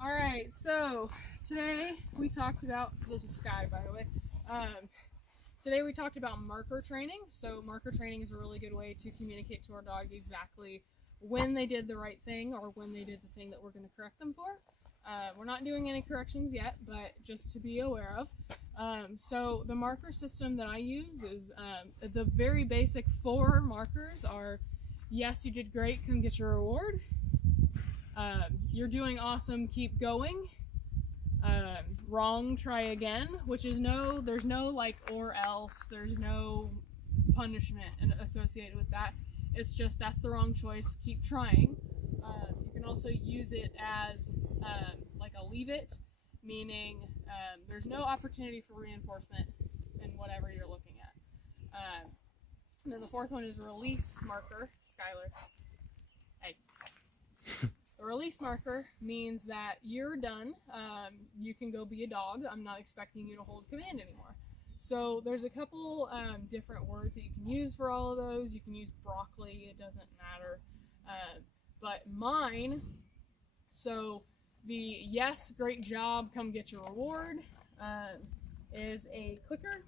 Alright, so today we talked about, this is Sky by the way, today we talked about marker training. So marker training is a really good way to communicate to our dog exactly when they did the right thing or when they did the thing that we're going to correct them for. We're not doing any corrections yet, but just to be aware of. So the marker system that I use is the very basic 4 markers are: yes, you did great, come get your reward. You're doing awesome, keep going. Wrong, try again, which is there's no like or else, there's no punishment associated with that. It's just that's the wrong choice, keep trying. You can also use it as like a leave it, meaning there's no opportunity for reinforcement in whatever you're looking at. And then the 4th one is release marker. Skylar, hey. The release marker means that you're done. You can go be a dog. I'm not expecting you to hold command anymore. So there's a couple different words that you can use for all of those. You can use broccoli, it doesn't matter. But mine, so the yes, great job, come get your reward, is a clicker.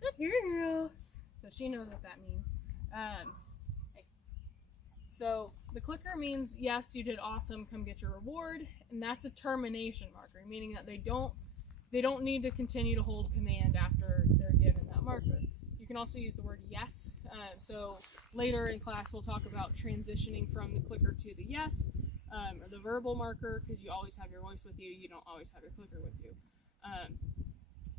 Good girl. So she knows what that means. So the clicker means, yes, you did awesome, come get your reward, and that's a termination marker, meaning that they don't need to continue to hold command after they're given that marker. You can also use the word yes. So later in class we'll talk about transitioning from the clicker to the yes, or the verbal marker, because you always have your voice with you, you don't always have your clicker with you.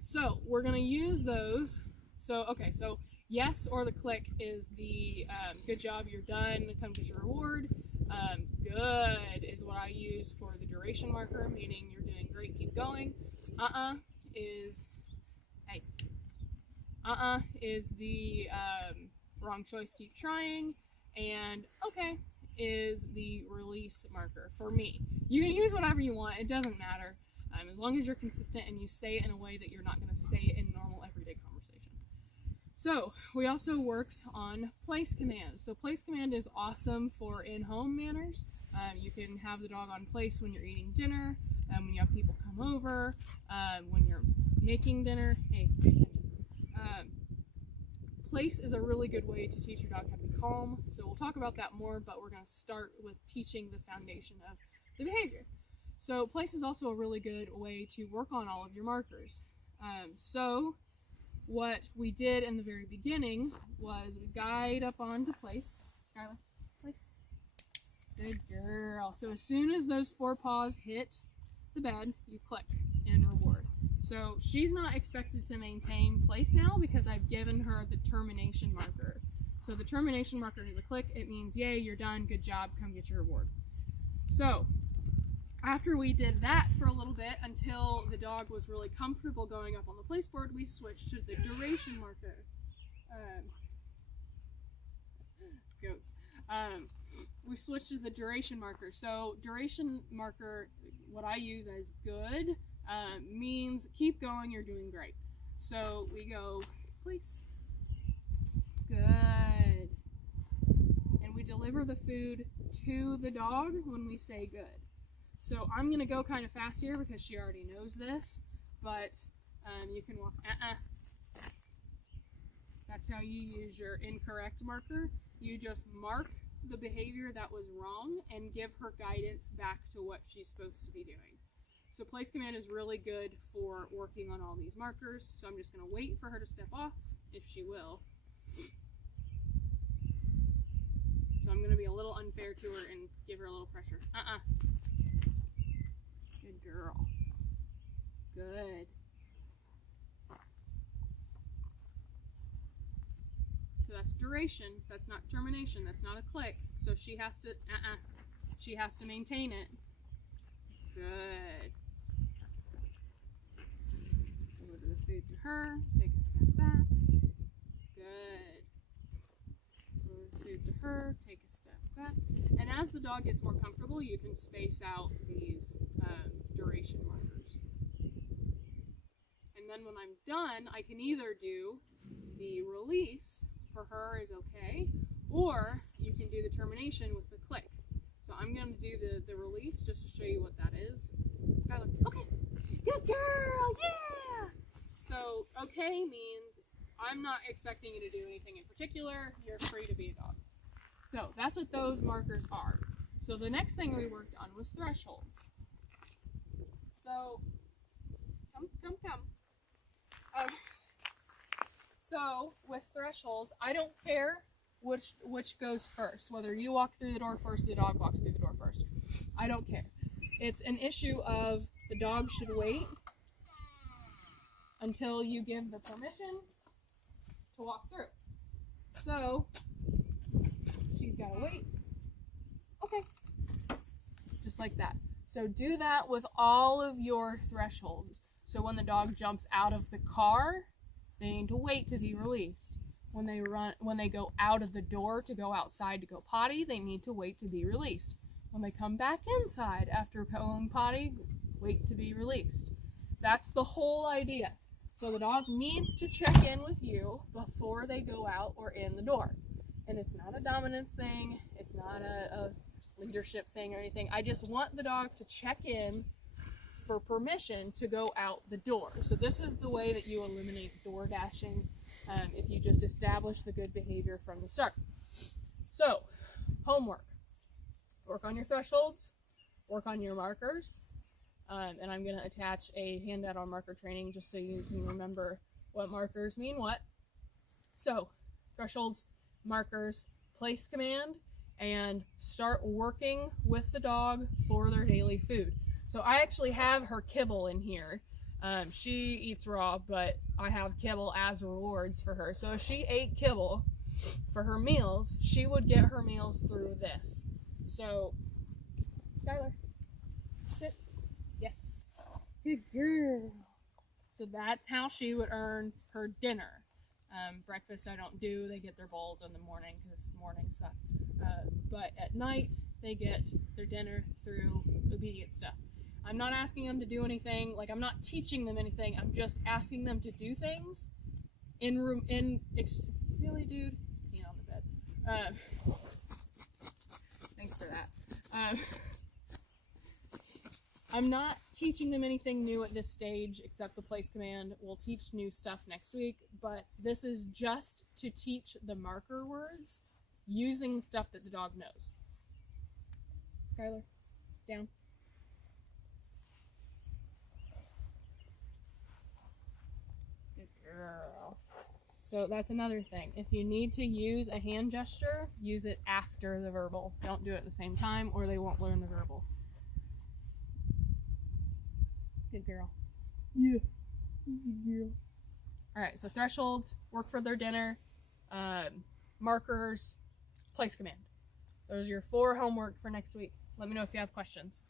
So we're going to use those. So yes or the click is the good job, you're done, come get your reward. Good is what I use for the duration marker, meaning you're doing great, keep going. Is hey. Is the wrong choice, keep trying. And okay is the release marker for me. You can use whatever you want, it doesn't matter, as long as you're consistent and you say it in a way that you're not going to say it in normal everyday conversation. So we also worked on place command. So place command is awesome for in-home manners. You can have the dog on place when you're eating dinner, when you have people come over, when you're making dinner. Hey, pay attention. Place is a really good way to teach your dog how to be calm. So we'll talk about that more, but we're going to start with teaching the foundation of the behavior. So place is also a really good way to work on all of your markers. So what we did in the very beginning was we guide up onto place. Skylar, place. Good girl. So as soon as those 4 paws hit the bed, you click and reward. So she's not expected to maintain place now because I've given her the termination marker. So the termination marker is a click. It means, yay, you're done, good job, come get your reward. So after we did that for a little bit until the dog was really comfortable going up on the place board, we switched to the duration marker. Goats. We switched to the duration marker. So duration marker, what I use as good, means keep going, you're doing great. So we go place, good, and we deliver the food to the dog when we say good. So I'm going to go kind of fast here because she already knows this, but you can walk, That's how you use your incorrect marker. You just mark the behavior that was wrong and give her guidance back to what she's supposed to be doing. So place command is really good for working on all these markers. So I'm just going to wait for her to step off, if she will. So I'm going to be a little unfair to her and give her a little pressure. Good girl. Good. So that's duration. That's not termination. That's not a click. So she has to, she has to maintain it. Good. Deliver the food to her. Take a step back. Good. Deliver the food to her. Take a step back. And as the dog gets more comfortable, you can space out these duration markers. And then when I'm done, I can either do the release for her is okay, Or you can do the termination with the click. So I'm going to do the release just to show you what that is. Skylar, okay, good girl, yeah! So, okay means I'm not expecting you to do anything in particular. You're free to be a dog. So that's what those markers are. So the next thing we worked on was thresholds. So, come. So with thresholds, I don't care which goes first, whether you walk through the door first or the dog walks through the door first. I don't care. It's an issue of the dog should wait until you give the permission to walk through. So she's got to wait. Okay. Just like that. So do that with all of your thresholds. So when the dog jumps out of the car, they need to wait to be released. When they go out of the door to go outside to go potty, they need to wait to be released. When they come back inside after going potty, wait to be released. That's the whole idea. So the dog needs to check in with you before they go out or in the door. And it's not a dominance thing. It's not a leadership thing or anything. I just want the dog to check in for permission to go out the door. So this is the way that you eliminate door dashing. If you just establish the good behavior from the start. So, homework. Work on your thresholds, work on your markers, and I'm going to attach a handout on marker training just so you can remember what markers mean what. So, thresholds, markers, place command, and start working with the dog for their daily food. So I actually have her kibble in here. She eats raw, but I have kibble as rewards for her. So if she ate kibble for her meals, she would get her meals through this. So, Skylar, sit. Yes. Good girl. So that's how she would earn her dinner. Breakfast I don't do. They get their bowls in the morning because mornings suck. But at night, they get their dinner through obedience stuff. I'm not asking them to do anything, like I'm not teaching them anything, I'm just asking them to do things really, dude? He's peeing on the bed. Thanks for that. I'm not teaching them anything new at this stage except the place command. We'll teach new stuff next week, but this is just to teach the marker words using stuff that the dog knows. Skylar, down. Girl. So that's another thing. If you need to use a hand gesture, use it after the verbal. Don't do it at the same time or they won't learn the verbal. Good girl. Yeah. Good girl. Alright, so thresholds, work for their dinner, markers, place command. Those are your 4 homework for next week. Let me know if you have questions.